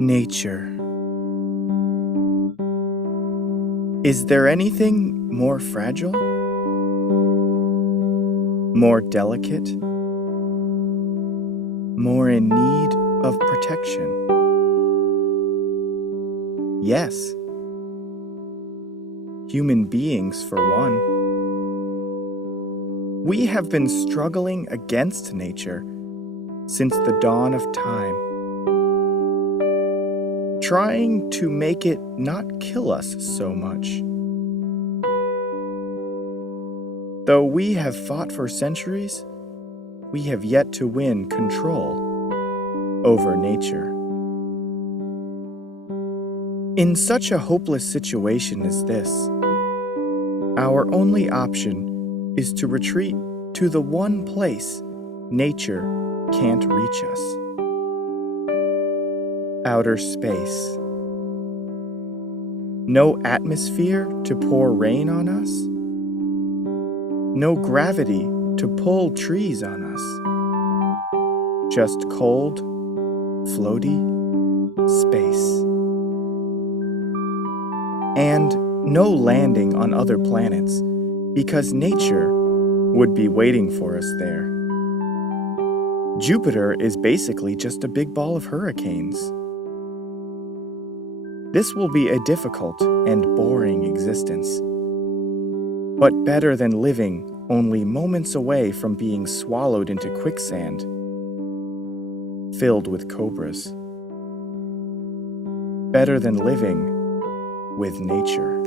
Nature. Is there anything more fragile? More delicate? More in need of protection? Yes. Human beings, for one. We have been struggling against nature since the dawn of time, trying to make it not kill us so much. Though we have fought for centuries, we have yet to win control over nature. In such a hopeless situation as this, our only option is to retreat to the one place nature can't reach us: outer space. No atmosphere to pour rain on us. No gravity to pull trees on us. Just cold, floaty space. And no landing on other planets, because nature would be waiting for us there. Jupiter is basically just a big ball of hurricanes. This will be a difficult and boring existence, but better than living only moments away from being swallowed into quicksand filled with cobras. Better than living with nature.